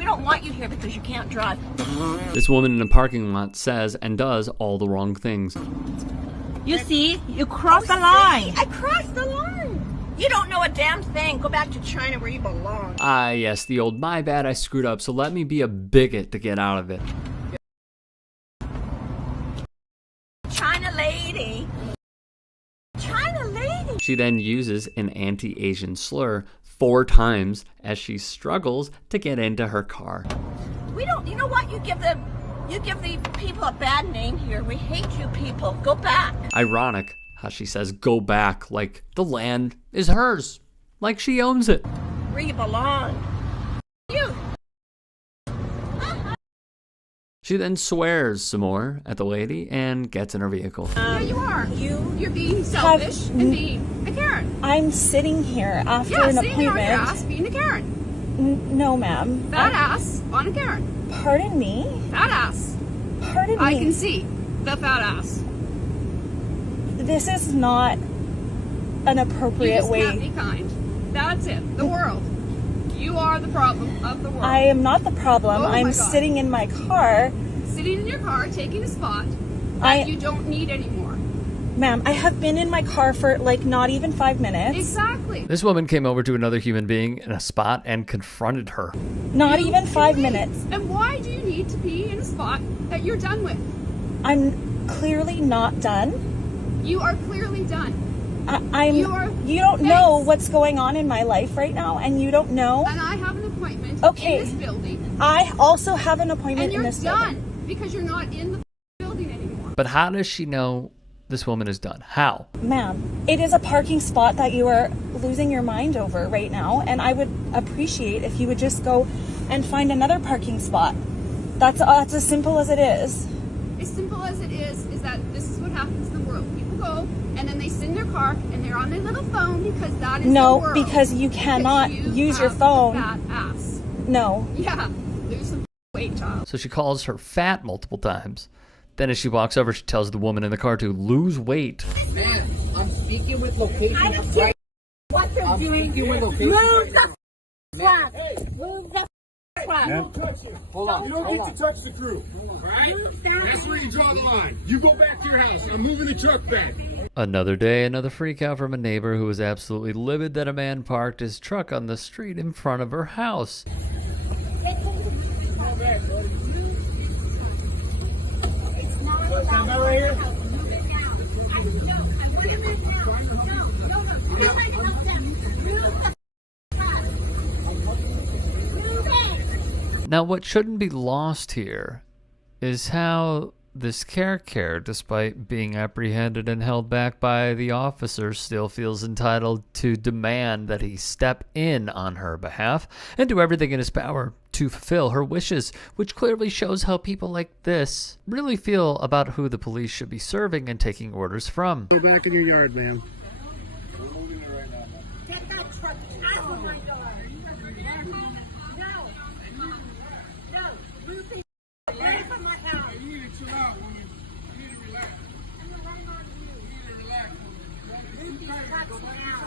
We don't want you here because you can't drive. This woman in a parking lot says and does all the wrong things. You see? You crossed the line. I crossed the line. You don't know a damn thing. Go back to China where you belong. Ah, yes, the old my bad, I screwed up, so let me be a bigot to get out of it. China lady. China lady. She then uses an anti-Asian slur 4 times as she struggles to get into her car. We don't, you know what? You give the people a bad name here. We hate you people. Go back. Ironic how she says go back like the land is hers, like she owns it. Where you belong. You. She then swears some more at the lady and gets in her vehicle. Yeah, you are. You're being selfish and being a Karen. I'm sitting here after an appointment. Sitting on your ass being a Karen. No, ma'am. Fat ass on a Karen. Pardon me? Fat ass. Pardon me? I can see the fat ass. This is not an appropriate You just way. can't be kind. That's it. The world. You are the problem of the world. I am not the problem. Oh my I'm God. sitting in my car. Sitting in your car, taking a spot that you don't need anymore. Ma'am, I have been in my car for like not even 5 minutes. Exactly. This woman came over to another human being in a spot and confronted her. Not You even 5 can leave. minutes. And why do you need to be in a spot that you're done with? I'm clearly not done. You are clearly done. You don't know what's going on in my life right now, and you don't know. And I have an appointment in this building. I also have an appointment in this And you're building. done because you're not in the building anymore. But how does she know this woman is done? How? Ma'am, it is a parking spot that you are losing your mind over right now, and I would appreciate if you would just go and find another parking spot. That's as simple as it is. As simple as it is that this is what happens in the world. People go and then they sit in their car and they're on their little phone because that is the world. No, because you cannot use your phone. Fat ass. No. Yeah, lose some weight, child. So she calls her fat multiple times. Then as she walks over, she tells the woman in the car to lose weight. Man, I'm speaking with location. I don't care what they're doing. With location. Move the flag. Move the flag. Hold on. You don't get to touch the crew. Alright? That's where you draw the line. You go back to your house. I'm moving the truck back. Another day, another freak out from a neighbor who was absolutely livid that a man parked his truck on the street in front of her house. Now, what shouldn't be lost here is how this character, despite being apprehended and held back by the officer, still feels entitled to demand that he step in on her behalf and do everything in his power to fulfill her wishes, which clearly shows how people like this really feel about who the police should be serving and taking orders from. Go back in your yard, ma'am. Get that truck out of my door. No. Move the away from my house. You need to chill out, woman. You need to relax. I'm gonna run on you. You need to relax, woman. Move these trucks now.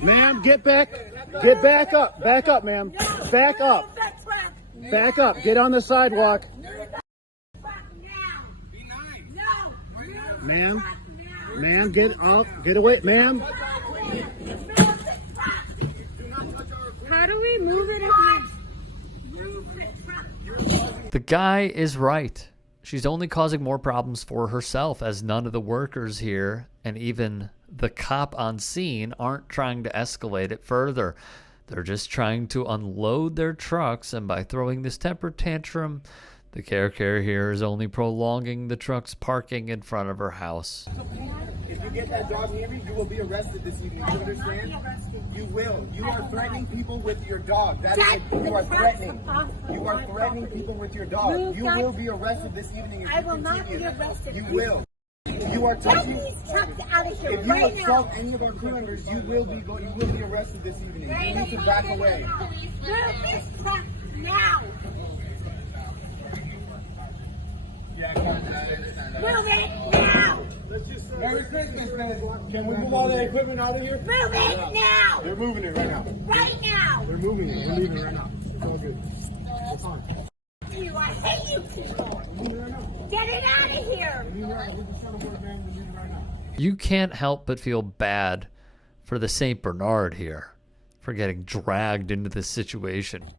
Ma'am, get back. Get back up. Back up, ma'am. Back up. Back up. Get on the sidewalk. Ma'am. Ma'am, get up. Get away. Ma'am. How do we move it again? The guy is right. She's only causing more problems for herself, as none of the workers here and even the cop on scene aren't trying to escalate it further. They're just trying to unload their trucks, and by throwing this temper tantrum, the character here is only prolonging the truck's parking in front of her house. If you get that dog near me, you will be arrested this evening. You understand? You will. You are threatening people with your dog. That is, you are threatening. You are threatening people with your dog. You will be arrested this evening if I you will not be continue. arrested. You will. You are Get touching. these trucks out of here If you right now. assault any of our crew members, you will be arrested this evening. You need to back away. Move this truck now. Merry Christmas, man. Can we move all that equipment out of here? Move it now! We're moving it right now. Right now! We're moving it. We're leaving it right now. It's all good. It's fine. I hate you people! Get it out of here! You can't help but feel bad for the St. Bernard here for getting dragged into this situation.